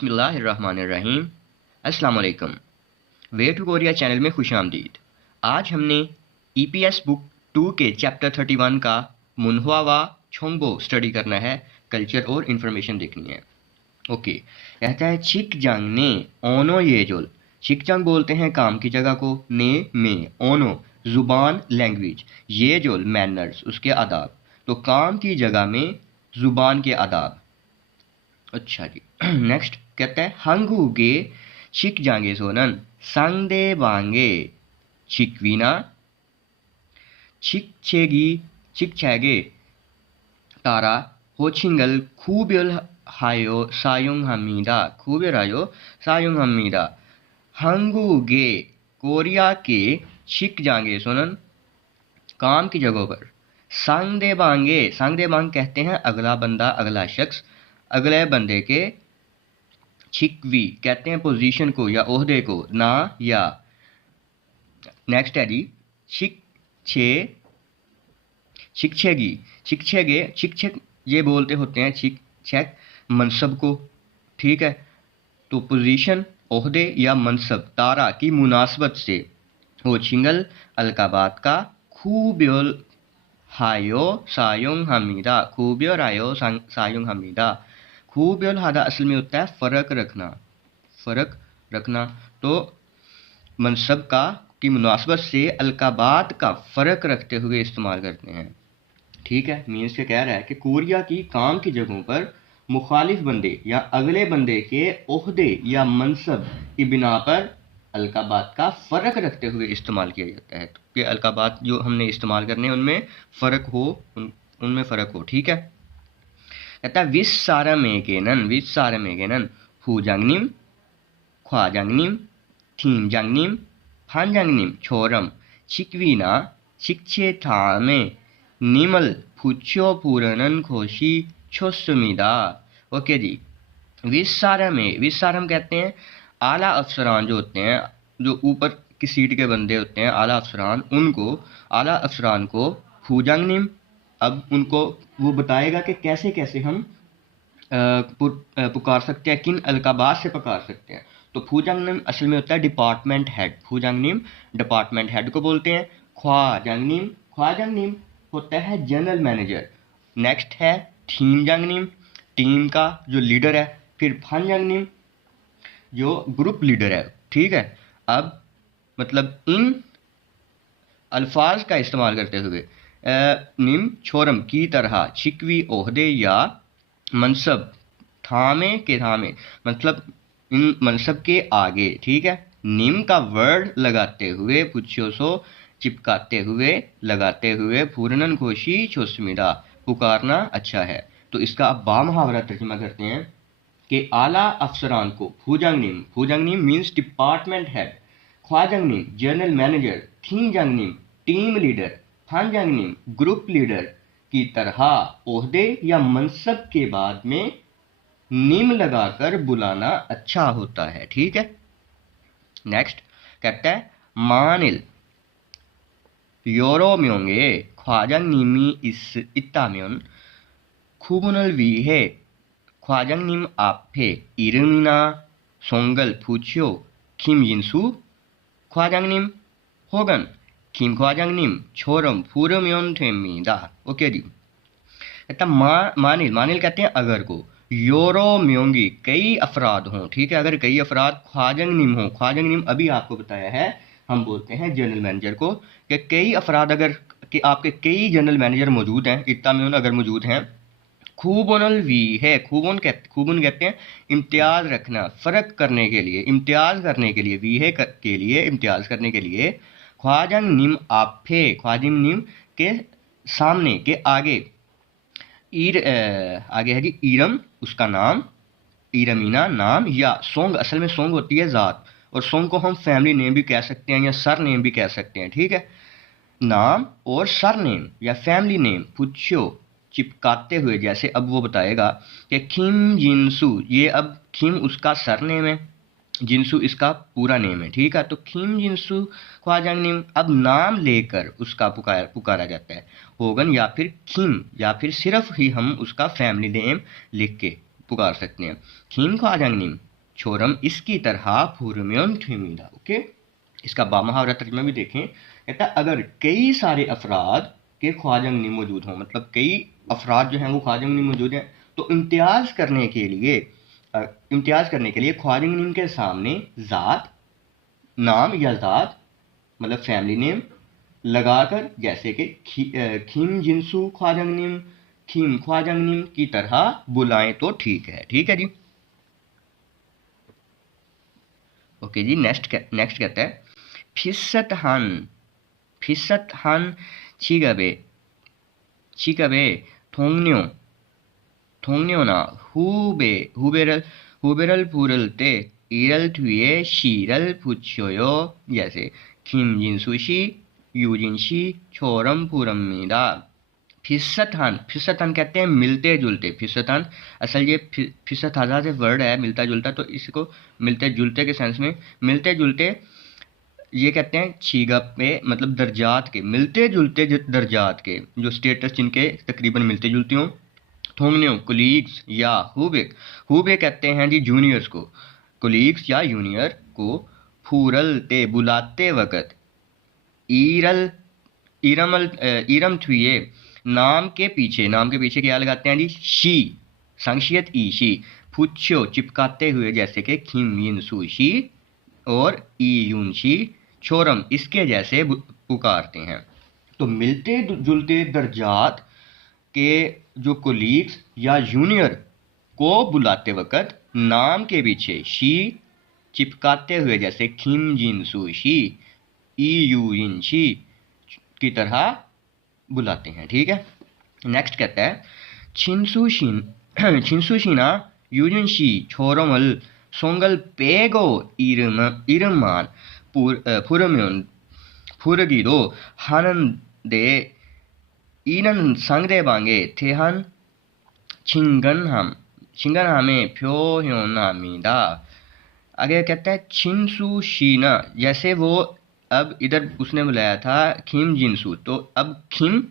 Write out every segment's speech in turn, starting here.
बिस्मिल्लाहिर्रहमानिर्रहीम। अस्सलाम वालेकुम। वे टू कोरिया चैनल में खुश आमदीद। आज हमने ईपीएस बुक 2 के चैप्टर 31 का मुनहवा व छोंगबो स्टडी करना है, कल्चर और इन्फॉर्मेशन देखनी है। ओके, कहता है छिकजांग ने ओनो येजोल। छिकजांग बोलते हैं काम की जगह को, ने में, ओनो जुबान लैंग्वेज, येजोल मैनर्स उसके आदाब। तो काम की जगह में जुबान के आदाब। अच्छा जी। नेक्स्ट कहता है 한국의 식장에서는 상대방의 직위나 직책에 따라 호칭을 구별하여 사용합니다. 한국의 कोरिया के 식장에서는 काम की जगहों पर सांगदेबांग कहते हैं अगला बंदा, अगला शख्स, अगले बंदे के। छिकवी कहते हैं पोजीशन को या ओहदे को, ना या। नेक्स्ट है जी शिक्षक ये बोलते होते हैं शिक्षक मनसब को, ठीक है। तो पोजीशन, ओहदे या मनसब, तारा की मुनासबत से हो छिंगल अलकाबात का खूब्योल हायो सायुंग हमीदा। खूब्योल हादा असल में होता है फ़र्क रखना। तो मनसब का की मुनासबत से अलकाबात का फ़र्क रखते हुए इस्तेमाल करते हैं, ठीक है। मीन्स के कह रहा है कि कोरिया की काम की जगहों पर मुखालिफ बंदे या अगले बंदे के ओहदे या मनसब की बिना पर अलकाबात का फ़र्क रखते हुए इस्तेमाल किया जाता है। तो ये अलकाबात जो हमने इस्तेमाल करने हैं उनमें फ़र्क हो, ठीक है। कहता है विस्सारमेगेनन हुजांगनिम, ख्वाजांगनिम, थीमजांगनिम, फानजांगनिम छोरम छिकवीना छिकछेथामे निमल फुच्यो पूरनन खोशी छोसुमिदा। ओके जी। विस्सारम कहते हैं आला अफसरान जो होते हैं, जो ऊपर की सीट के बंदे होते हैं, आला अफसरान को फूजांगनिम। अब उनको वो बताएगा कि कैसे कैसे हम पुकार सकते हैं, किन अलकाबात से पुकार सकते हैं। तो फूजांगनिम असल में होता है डिपार्टमेंट हेड। फूजांगनिम डिपार्टमेंट हेड को बोलते हैं। ख्वाजांगनिम होता है जनरल मैनेजर। नेक्स्ट है थीमजांगनिम, टीम का जो लीडर है। फिर फानजांगनिम जो ग्रुप लीडर है, ठीक है। अब मतलब इन अल्फाज का इस्तेमाल करते हुए निम छोरम की तरह छिकवी ओहदे या मनसब थामे मतलब इन मनसब के आगे, ठीक है। निम का वर्ड लगाते हुए पुच्छोसो चिपकाते हुए लगाते हुए पूरनन खोशी छोसमिदा पुकारना अच्छा है। तो इसका अब बामुहावरा तर्जुमा करते हैं कि आला अफसरान को फूजांगनिम मीन्स डिपार्टमेंट हेड, ख्वाजांगनिम जनरल मैनेजर, थीमजांगनिम टीम लीडर, फानजांगनिम ग्रुप लीडर की तरह ओहदे या मनसब के बाद में निम लगाकर बुलाना अच्छा होता है, ठीक है। नेक्स्ट कहता है मानिल योरोम्योंगे ख्वाजांगनिमी इत्ताम्योन खुबुनल वीहे ख्वाजांगनिम आपे इ르미나 송글 부치오 김인수 ख्वाजांगनिम 혹은 김 ख्वाजांगनिम처럼 부르면 됩니다। ओके जी। कहता मानिल कहते हैं अगर को, योरो म्योंगी कई अफराद हों, ठीक है। अगर कई अफराद ख्वाजांगनिम हो, ख्वाजांगनिम अभी आपको बताया है, हम बोलते हैं जनरल मैनेजर को, कि कई अफराद अगर कि आपके कई जनरल मैनेजर मौजूद हैं, इतना में अगर मौजूद हैं। खूबनल वी है, खूबन कहते हैं इम्तियाज रखना, फ़र्क करने के लिए, इम्तियाज करने के लिए, वी है के लिए, इम्तियाज करने के लिए। ख्वाजांगनिम आपे, ख्वाजांगनिम के सामने के आगे आगे है जी इरम उसका नाम, इरमीना नाम, या सोंग असल में सोंग होती है ज़ात, और सोंग को हम फैमिली नेम भी कह सकते हैं या सर नेम भी कह सकते हैं, ठीक है। नाम और सर नेम या फैमिली नेम पुच्छो चिपकाते हुए, जैसे अब वो बताएगा कि खिम जिनसू, ये अब खिम उसका सर नेम है, जिनसू इसका पूरा नेम है, ठीक है। तो खिम जिनसू ख्वाजांगनिम अब नाम लेकर उसका पुकारा जाता है। होगन या फिर खिम, या फिर सिर्फ ही हम उसका फैमिली नेम लिख के पुकार सकते हैं। खिम ख्वाजांगनिम छोरम इसकी तरह फूरम्योन ठुमीदा। ओके, इसका बामुहावरा तर्जमा भी देखें। कहता है अगर कई सारे अफराद के ख्वाजंगनी मौजूद हों, मतलब कई अफराद जो हैं वो ख्वाजंगनी मौजूद हैं, तो इम्तियाज़ करने के लिए ख्वाजंगनी के सामने ज़ात, नाम या ज़ात मतलब फैमिली नेम लगाकर, जैसे कि खीम जिनसू ख्वाजंगनीम, खीम ख्वाजंगनीम की तरह बुलाएं तो ठीक है। ठीक है जी। ओके जी, नेक्स्ट कहता है फिसत हन चिगबे थोंगन्यो ना हुबेरल पुरल ते इरल तुए शीरल पुच्छोयो, जैसे खिम जिनसुशी यूजिनशी छोरम पुरमीदा। फिसतन कहते हैं मिलते जुलते। फिसतन असल ये फिसतहाजा से वर्ड है मिलता जुलता, तो इसको मिलते जुलते के सेंस में मिलते जुलते ये कहते हैं छीगप में, मतलब दर्जात के, मिलते जुलते दर्जात के जो स्टेटस जिनके तकरीबन मिलते जुलते हों। थोंगन्यो कोलीग्स या हुबे कहते हैं जी जूनियर्स को, कोलीग्स या जूनियर को फूरल ते बुलाते वक़्त, इरम थुए नाम के पीछे क्या लगाते हैं जी शी, संक्षियत ई शी, फुच्छो चिपकाते हुए, जैसे कि खिम यिन सू शी और ई यून शी छोरम इसके जैसे पुकारते हैं। तो मिलते जुलते दर्जात के जो कोलीग्स या जूनियर को बुलाते वक़्त नाम के पीछे शी चिपकाते हुए, जैसे खिम जिन सू शी, ई यू इन शी की तरह बुलाते हैं। ठीक है। नेक्स्ट कहता है छिनसुशिना यूजिन शी छोरमल सोंगल पेगो इरमान पुरम्योन पुरगिरो हानन दे इनन संगदेबांगे थेहन छिंगन हमें फ्यो ह्योनामीदा। आगे कहता है छिनसु शीना, जैसे वो अब इधर उसने बुलाया था खिम जिनसु, तो अब खिम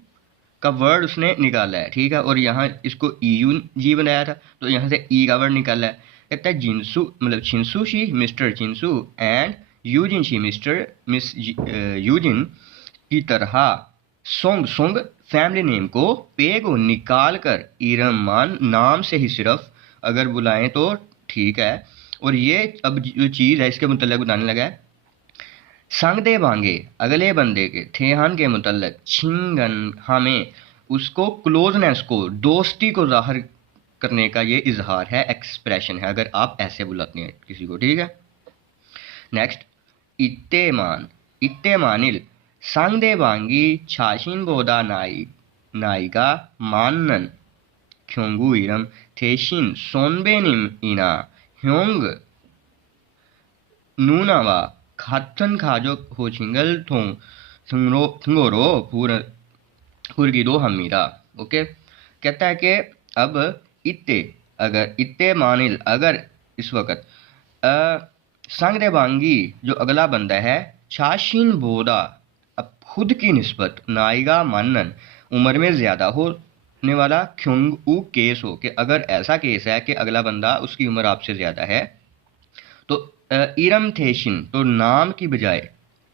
का वर्ड उसने निकाला है। ठीक है, और यहाँ इसको ईयून जी बनाया था, तो यहाँ से ई का वर्ड निकाला है। कहता है जिनसु मतलब छिनसु शी मिस्टर चिंसु एंड यूजिन शी मिस यूजिन की तरह सोंग फैमिली नेम को पे को निकाल कर इरमान नाम से ही सिर्फ अगर बुलाएं तो ठीक है। और ये अब जो चीज़ है इसके मुतल्लिक़ बताने लगा है। संग दे बांगे अगले बंदे के, थेहान के मुतल्लिक़, छिंगन हमें उसको क्लोजनेस को, दोस्ती को जाहिर करने का ये इजहार है, एक्सप्रेशन है अगर आप ऐसे बुलाते हैं किसी को। ठीक है। नेक्स्ट इत्ते मानिल संग बांगी छाशिन बोदा नायिका मानन ख्योंगु इरम थेशिन सोनबेनिम इना ह्योंग नूनावा खातन खाजो होचिंगल थुंगोरो पुरगिदो हमीरा। ओके, कहता है कि अब इत्ते मानिल अगर इस वक्त संग दे बांगी जो अगला बंदा है, छाशिन बोदा अब खुद की निस्बत, नाइगा मानन उम्र में ज़्यादा होने वाला, ख्युंग ऊ केस हो कि अगर ऐसा केस है कि अगला बंदा उसकी उम्र आपसे ज़्यादा है, तो इरम थेशिन तो नाम की बजाय,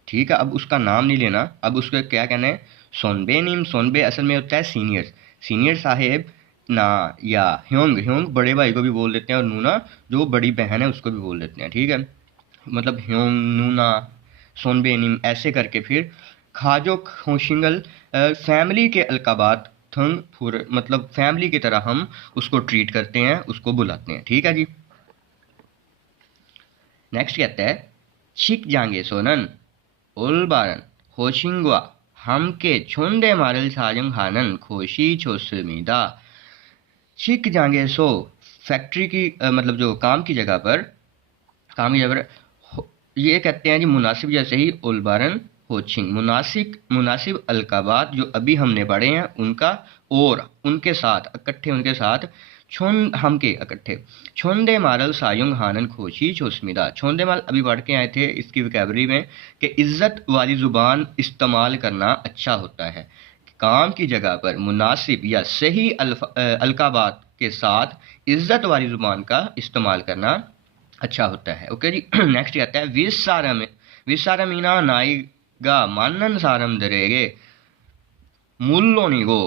ठीक है, अब उसका नाम नहीं लेना, अब उसका क्या कहना है सोनबे नीम। सोनबे असल में होता है सीनियर साहेब ना, या ह्योंग बड़े भाई को भी बोल देते हैं, और नूना जो बड़ी बहन है उसको भी बोल देते हैं। ठीक है, मतलब ह्योंग नूना सोनबे नीम ऐसे करके फिर खाजो खोशिंगल फैमिली के अलकाबात थंग फुर, मतलब फैमिली की तरह हम उसको ट्रीट करते हैं, उसको बुलाते हैं। ठीक है जी। नेक्स्ट कहता है छिक जांगे सोनन उलबारन होशिंगवा हम के छोंदे मारल साजंग हानन खोशी छोसमीदा। छिक जांगे सो फैक्ट्री की मतलब जो काम की जगह पर ये कहते हैं जी मुनासिब, जैसे ही उलबारन होचिंग मुनासिब अलकाबात जो अभी हमने पढ़े हैं उनका, और उनके साथ इकट्ठे, उनके साथ छोन हम के इकट्ठे, छोंदे मारल सायुंग हानन खोशी छोस्मिदा। छोंदे माल अभी पढ़ के आए थे इसकी वोकैबुलरी में कि इज्जत वाली ज़ुबान इस्तेमाल करना अच्छा होता है। काम की जगह पर मुनासिब या सही अलकाबात के साथ इज्जत वाली ज़ुबान का इस्तेमाल करना अच्छा होता है। ओके जी। नेक्स्ट आता है विसारमीना नाइगा मानन सारम दरेगे 물론이고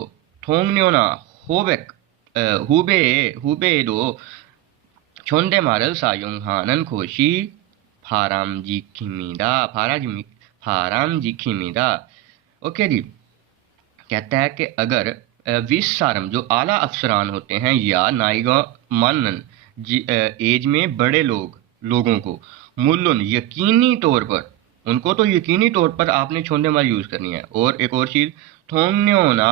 동료나 후배에도 존댓말을 사용하는 것이 바람직입니다। ओके जी। कहता है कि अगर विसारम जो आला अफसरान होते हैं या नाइगा मानन एज में बड़े लोगों को मुल्लन यकीनी तौर पर उनको तो यकीनी तौर पर आपने छोंदेमार यूज करनी है। और एक और चीज थोंगन्योना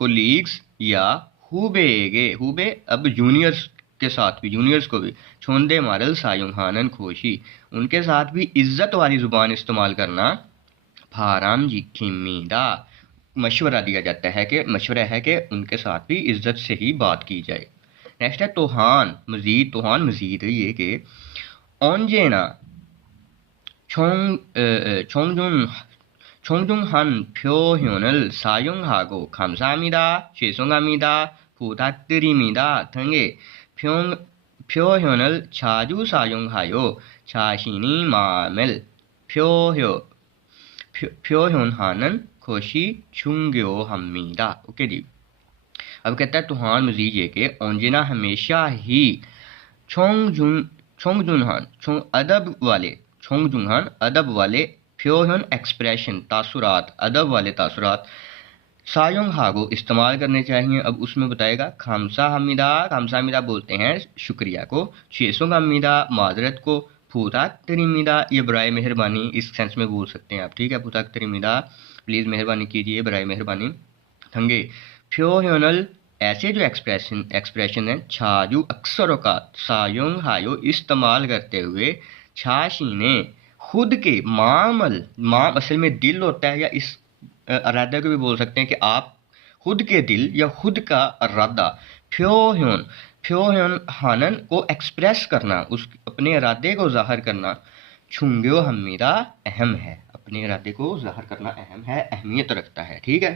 कोलीग्स या हुबे अब जूनियर्स के साथ भी जूनियर्स को भी छोंदे मारल सायुंग खोशी उनके साथ भी इज्जत वाली जुबान इस्तेमाल करना फाराम जी खिमीदा मशवरा दिया जाता है कि मशवरा है कि उनके साथ भी इज्जत से ही बात की जाए। नेक्स्ट है तोहान मजीद ये कि ओंजेना 총중한 표현을 사용하고 감사합니다, 죄송합니다, 부탁드립니다 등의 표현을 자주 사용하여 자신의 마음을 표현하는 것이 중요합니다। ओके जी। अब कहता है तुहान मजीद ये कि ओंजना हमेशा ही अदब वाले फ्योहन एक्सप्रेशन तासुरात अदब वाले तासुरात सायोंग हागो इस्तेमाल करने चाहिए। अब उसमें बताएगा खामसा हमीदा बोलते हैं शुक्रिया को, शेसोंग हमीदा माजरत को, फूताक तरीमिदा ये बराए मेहरबानी इस सेंस में बोल सकते हैं आप, ठीक है। फूताक तरीमिदा प्लीज़ मेहरबानी कीजिए, बराए मेहरबानी। थंगे फ्योहनल ऐसे जो एक्सप्रेशन है छाजू अक्सर औकात सायोंग हायो इस्तेमाल करते हुए छाशी ने खुद के माम असल में दिल होता है, या इस इरादा को भी बोल सकते हैं कि आप खुद के दिल या खुद का इरादा फ्योहन हानन को एक्सप्रेस करना, उस अपने इरादे को जाहिर करना छुंग्यो हमीदा अहम है, अपने इरादे को जाहिर करना अहम है, अहमियत रखता है, ठीक है।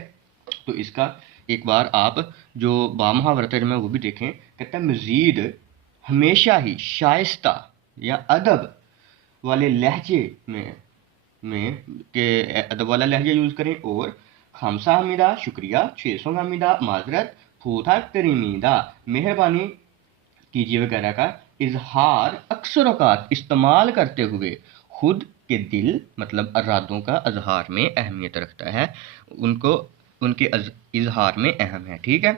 तो इसका एक बार आप जो बामुहावरा तर्जुमा वो भी देखें। कहता है मजीद हमेशा ही शाइस्ता या अदब वाले लहजे में के अदब वाला लहजा यूज़ करें। और खामसा हमीदा शुक्रिया, शेसोंग हमीदा माजरत, फूताक तरीमीदा मेहरबानी कीजिए वगैरह का इजहार अक्सर औकात इस्तेमाल करते हुए खुद के दिल मतलब इरादों का इजहार में अहमियत रखता है, उनको उनके इजहार में अहम है, ठीक है।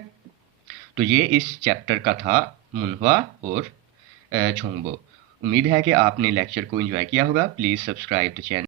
तो ये इस चैप्टर का था मुनहवा और छोंगबो। उम्मीद है कि आपने लेक्चर को एंजॉय किया होगा। Please subscribe the channel.